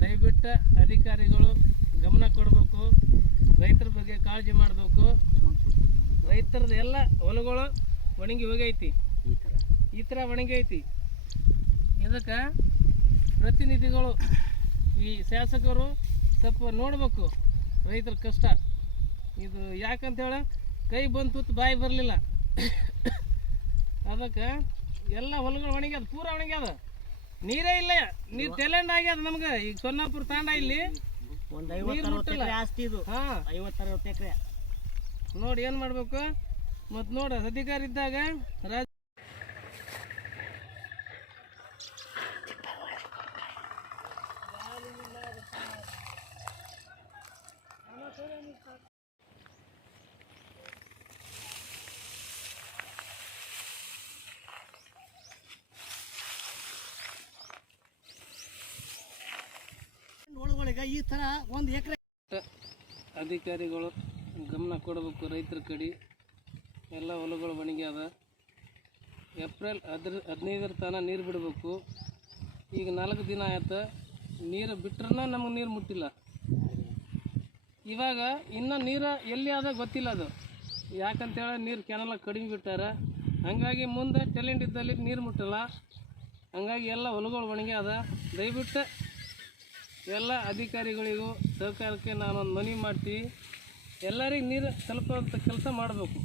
ದಯವಿಟ್ಟು ಅಧಿಕಾರಿಗಳು ಗಮನ ಕೊಡಬೇಕು, ರೈತರ ಬಗ್ಗೆ ಕಾಳಜಿ ಮಾಡಬೇಕು. ರೈತರದ್ದು ಎಲ್ಲ ಹೊಲಗಳು ಒಣಗಿ ಹೋಗೈತಿ, ಈ ಥರ ಒಣಗಿ ಐತಿ. ಇದಕ್ಕೆ ಪ್ರತಿನಿಧಿಗಳು, ಈ ಶಾಸಕರು ಸ್ವಲ್ಪ ನೋಡಬೇಕು ರೈತರ ಕಷ್ಟ. ಇದು ಯಾಕಂತೇಳಿ ಕೈ ಬಂತು ಬಾಯಿ ಬರಲಿಲ್ಲ. ಅದಕ್ಕೆ ಎಲ್ಲ ಹೊಲಗಳು ಒಣಗ್ಯದ, ಪೂರ ಒಣಗ್ಯದ, ನೀರೇ ಇಲ್ಲ. ನೀರು ತೆಲೆಂಡ್ ಆಗ್ಯದ ನಮ್ಗೆ. ಈಗ ಸೊನ್ನಾಪುರ ತಾಂಡ ಇಲ್ಲಿ ಒಂದು 50-60 ಎಕರೆ ಆಸ್ತಿ ಇದು. 50-60 ಎಕರೆ ನೋಡಿ ಏನು ಮಾಡಬೇಕು. ಮತ್ತು ನೋಡ ಅಧಿಕಾರ ಇದ್ದಾಗ ಒಳಗೊಳಗ ಈ ಥರ ಒಂದು ಎಕರೆ. ಅಧಿಕಾರಿಗಳು ಗಮನ ಕೊಡಬೇಕು ರೈತರ ಕಡೆ. ಎಲ್ಲ ಹೊಲಗಳು ಒಣಗ್ಯಾದ. ಏಪ್ರಿಲ್ 15 ತನಕ ನೀರು ಬಿಡಬೇಕು. ಈಗ 4 ದಿನ ಆಯ್ತು, ನೀರು ಬಿಟ್ರೆ ನಮಗೆ ನೀರು ಮುಟ್ಟಿಲ್ಲ. ಇವಾಗ ಇನ್ನೂ ನೀರು ಎಲ್ಲಿ ಆದ ಗೊತ್ತಿಲ್ಲ. ಅದು ಯಾಕಂತೇಳಿ ನೀರು ಕೆನಲ ಕಡಿಮೆ ಬಿಟ್ಟಾರ. ಹಾಗಾಗಿ ಮುಂದೆ ಟ್ಯಾಲೆಂಟ್ ಇದ್ದಲ್ಲಿ ನೀರು ಮುಟ್ಟಲ್ಲ. ಹಂಗಾಗಿ ಎಲ್ಲ ಹೊಲಗಳು ಒಣಗ್ಯಾದ. ದಯವಿಟ್ಟು ಎಲ್ಲ ಅಧಿಕಾರಿಗಳಿಗೂ ಸರ್ಕಾರಕ್ಕೆ ನಾನೊಂದು ಮನವಿ ಮಾಡ್ತೀವಿ, ಎಲ್ಲರಿಗೂ ನೀರು ತಲುಪುವಂಥ ಕೆಲಸ ಮಾಡಬೇಕು.